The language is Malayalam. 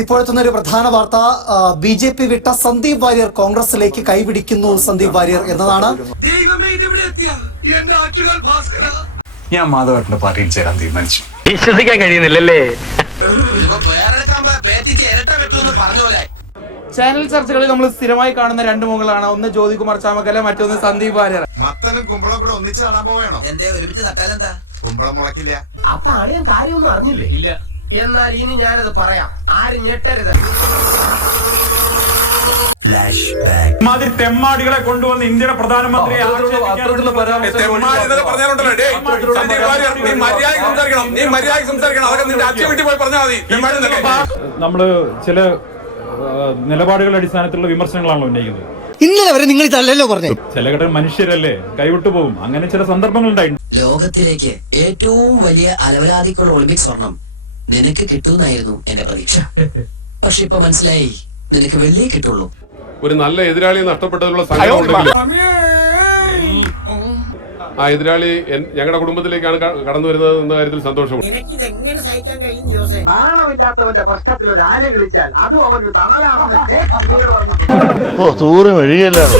ഇപ്പോഴത്തെ ഒരു പ്രധാന വാർത്ത ബി.ജെ.പി. വിട്ട സന്ദീപ് വാര്യർ കോൺഗ്രസിലേക്ക് കൈപിടിക്കുന്നു. സന്ദീപ് വാര്യർ എന്നതാണ്. ഞാൻ മാധവേട്ടന്റെ പാർട്ടിയിൽ ചേരാൻ തീരുമാനിച്ചു. വിശ്വസിക്കാൻ കഴിയുന്നില്ലല്ലേ? ചാനൽ ചർച്ചകളിൽ നമ്മൾ സ്ഥിരമായി കാണുന്ന രണ്ട് മുകളാണ്. ഒന്ന് ജ്യോതികുമാർ ചാമക്കല, മറ്റൊന്ന് സന്ദീപ് വാര്യർ. മത്തനും കുമ്പളം കൂടെ ഒന്നിച്ച് നടാൻ പോവുകയാണോ? എന്തേ ഒരുമിച്ച് നട്ടാലെന്താ? കുമ്പളം മുളക്കില്ല. അപ്പൊ അളിയൻ കാര്യമൊന്നും അറിഞ്ഞില്ലേ? ഇല്ല. എന്നാൽ ഇനി ഞാനത് പറയാം, ആരും ഞെട്ടരുത്. തെമ്മാടികളെ കൊണ്ടുവന്ന് ഇന്ത്യയുടെ പ്രധാനമന്ത്രി നമ്മള് ചില നിലപാടുകളുടെ അടിസ്ഥാനത്തിലുള്ള വിമർശനങ്ങളാണല്ലോ ഉന്നയിക്കുന്നത്. ഇന്നലെ വരെ നിങ്ങൾ ഇതല്ലല്ലോ പറഞ്ഞു. ചില ഘട്ടം മനുഷ്യരല്ലേ, കൈവിട്ടു പോകും. അങ്ങനെ ചില സന്ദർഭങ്ങൾ ഉണ്ടായിട്ടുണ്ട്. ലോകത്തിലേക്ക് ഏറ്റവും വലിയ അലവലാതിക്കുള്ള ഒളിമ്പിക് സ്വർണം നിനക്ക് കിട്ടുമെന്നായിരുന്നു എന്റെ പ്രതീക്ഷ. പക്ഷെ ഇപ്പൊ മനസ്സിലായി, നിനക്ക് വെള്ളിയേ കിട്ടുള്ളൂ. ഒരു നല്ല എതിരാളിയെ നഷ്ടപ്പെട്ടതിനുള്ള സങ്കടമുണ്ടെങ്കിൽ ആ എതിരാളി ഞങ്ങളുടെ കുടുംബത്തിലേക്കാണ് കടന്നു വരുന്നത് എന്ന കാര്യത്തിൽ സന്തോഷമുണ്ട്. നാണമില്ലാത്തവന്റെ പ്രശ്നത്തിൽ ഒരു ആല വിളിച്ചാൽ അതും അവനൊരു തണലാണെന്ന് വഴിയല്ലാണ്.